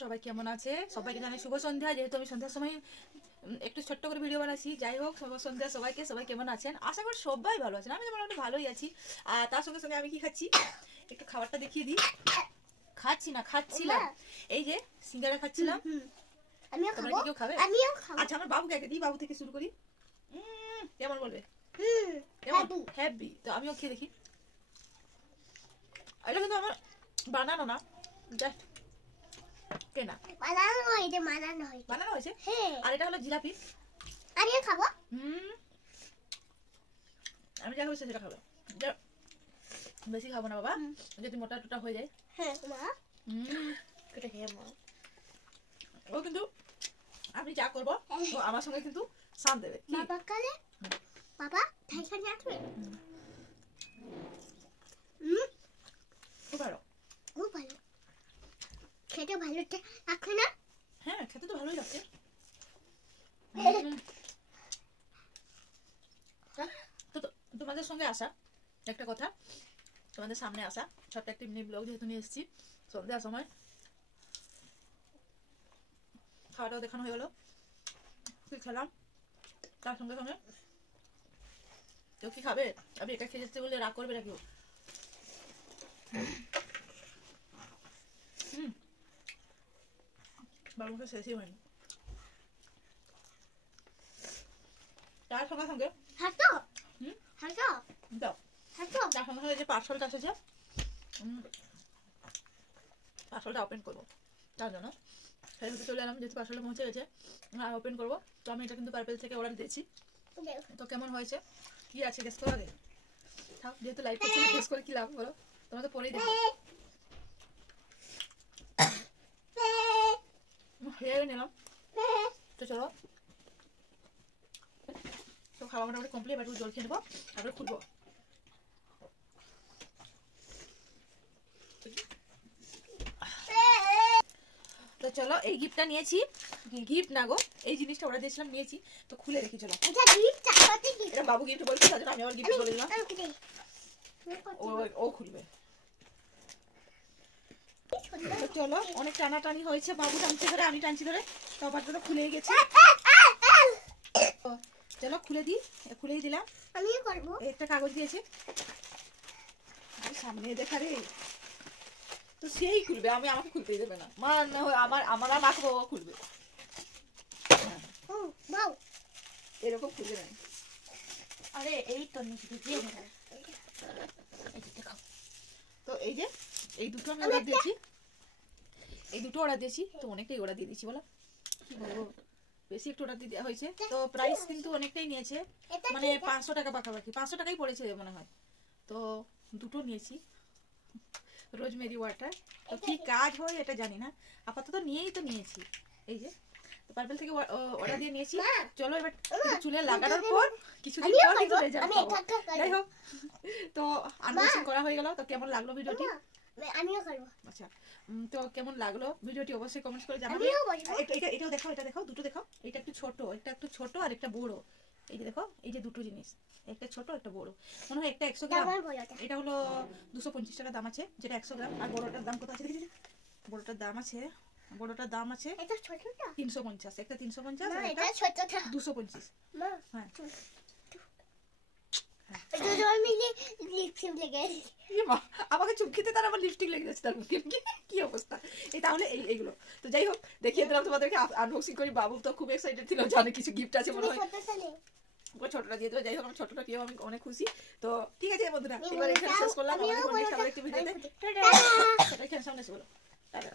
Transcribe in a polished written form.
সবাই কেমন আছে? সবাইকে জানাই শুভ সন্ধ্যা। যেহেতু আমি সন্ধ্যার সময় একটু ছোট্ট করে ভিডিও বানাচ্ছি, যাই হোক শুভ সন্ধ্যা সবাইকে। সবাই কেমন আছেন? আশা করি সবাই ভালো আছেন। আমি মোটামুটি ভালোই আছি। আর তার সঙ্গে সঙ্গে আমি কি খাচ্ছি একটু খাবারটা দেখিয়ে দিই। খাচ্ছিলাম এই যে সিঙ্গারা খাচ্ছিলাম। আমিও খাবো। কেউ খাবে? আমিও খাবো। আচ্ছা আমার বাবুকে আগে দিই, বাবু থেকে শুরু করি। কেমন বলবে? হ্যাপি। তো আমিও খেয়ে দেখি। এটা কিন্তু আমার বানানো না, জাস্ট কেনা। বানানো হয়েছে। আর এটা হলো জিলাপি। আমিও খাবো। আমি যা খাবো সেটা খাবো, বেশি খাবো না বাবা, যদি মোটা টোটা হয়ে যায়। হ্যাঁ মা, এটা খেয়ে মা। ও কিন্তু আমি যা করবো ও আমার সঙ্গে কিন্তু সাথ দেবে। বাবা কালে বাবা ঠাইখানে আসবে। খুব ভালো, খুব ভালো খেতে। ভালো লাগছে না? হ্যাঁ খেতে তো ভালোই লাগছে। তো তোমাদের সঙ্গে আসা একটা কথা, তোমাদের সামনে আসা ছোট্ট একটি মিনি ব্লগ যেহেতু নিয়ে এসেছি সন্ধ্যার সময়। খাওয়াটাও দেখানো হয়ে গেল, কি খেলাম তার সঙ্গে সঙ্গে। কেউ কি খাবে? আমি এটা খেয়ে যাচ্ছে বলে রাগ করবে না কেউ? বাবুকে শেষই হয়নি। তার সঙ্গে সঙ্গে তার সঙ্গে সঙ্গে যে পার্সেলটা এসেছে, পার্সেলটা ওপেন করবো, তার জন্য ফেসবুকে চলে এলাম। যেহেতু পার্সেলটা পৌঁছে গেছে, ওপেন করবো। তো আমি এটা কিন্তু পার্পেল থেকে অর্ডার দিয়েছি। তো কেমন হয়েছে কি আছে গেস করো আগে। থাক, যেহেতু লাইভ করছি গেস করে কি লাভ বলো, তোমরা তো পরেই দেখো। হয়ে নিলাম। তো চলো, তো খাওয়া মোটামুটি কমপ্লিট। এবার জল খেয়ে নেবো, তারপরে খুলবো। তো চলো, এই গিফটটা নিয়েছি, গিফট না গো, এই জিনিসটা অর্ডার দিয়েছিলাম, নিয়েছি। তো খুলে দেখি চলো। এটা বাবু গিফট বলছে, তার জন্য আমি আবার গিফট বলে দিলাম। ও খুলবে। তো চলো, অনেক টানাটানি হয়েছে, বাবু টানছে ধরে, আমি টানছি ধরে, তো আপাতত খুলেই গেছে। চলো খুলে দিই, খুলেই দিলাম। আমিও করবো। একটা কাগজ দিয়েছে, সামনে দেখা রে। তো সেই খুলবে, আমাকে খুলতেই দেবে না। আমার আর মাকে বাবা খুলবে। এরকম খুলবে না। আরে এই তো নিচে দিয়ে দেখাও। তো এই যে এই দুটো আমি অর্ডার দিয়েছি, তো অনেকটাই অর্ডার দিয়ে দিয়েছি বলো, কি বলবো, বেশি একটু অর্ডার দিয়ে দেওয়া হয়েছে। তো প্রাইস কিন্তু অনেকটাই নিয়েছে, মানে 500 টাকা পাখাপাখি, 500 টাকাই পড়েছে মনে হয়। তো দুটো নিয়েছি রোজমেরি ওয়াটার। তো কি কাজ হয় এটা জানি না, আপাতত নিয়েই তো নিয়েছি। এই যে পার্পল থেকে অর্ডার দিয়ে নিয়েছি। চলো এবার চুলে লাগানোর পর কিছুদিন পর কিন্তু রেজাল্ট পাবো। যাই হোক, তো আনবক্সিং করা হয়ে গেল। তো কেমন লাগলো ভিডিওটি? আমিও করব। আচ্ছা, তো কেমন লাগলো ভিডিওটি অবশ্যই কমেন্টস করে জানাবে। এটাও দেখাও, এটা দেখাও, দুটো দেখাও। এটা একটু ছোট আর একটা বড়। এই যে দেখো, এই যে দুটো জিনিস, একটা ছোট একটা বড়। মনে হয় একটা 100 গ্রাম, এটা হলো 250 টাকা দাম আছে, যেটা 100 গ্রাম। আর বড়টার দাম কত আছে দেখি? বড়টার দাম আছে এটা ছোটটা 350, একটা 350 আর এটা ছোটটা 225। মা হ্যাঁ দুটো মিলে লিপস্টিক লেগে আমাকে চুমকিতে তার আবার লিপস্টিক লেগে যাচ্ছে তার মুখে। কি অবস্থা! এই তাহলে এইগুলো তো যাই হোক দেখিয়ে দিলাম তোমাদেরকে, আনবক্সিং করি। বাবু তো খুব এক্সাইটেড ছিল, জানে কিছু গিফট আছে মনে হয়। ছোটটা দিয়ে দেবো। যাই হোক, আমার ছোটটা পেয়েও আমি অনেক খুশি। তো ঠিক আছে বন্ধুরা, এবার এখানে শেষ করলাম আমাদের অন্য একটি ভিডিওতে। টাটা, এখানে সামনে এসে বলো টাটা।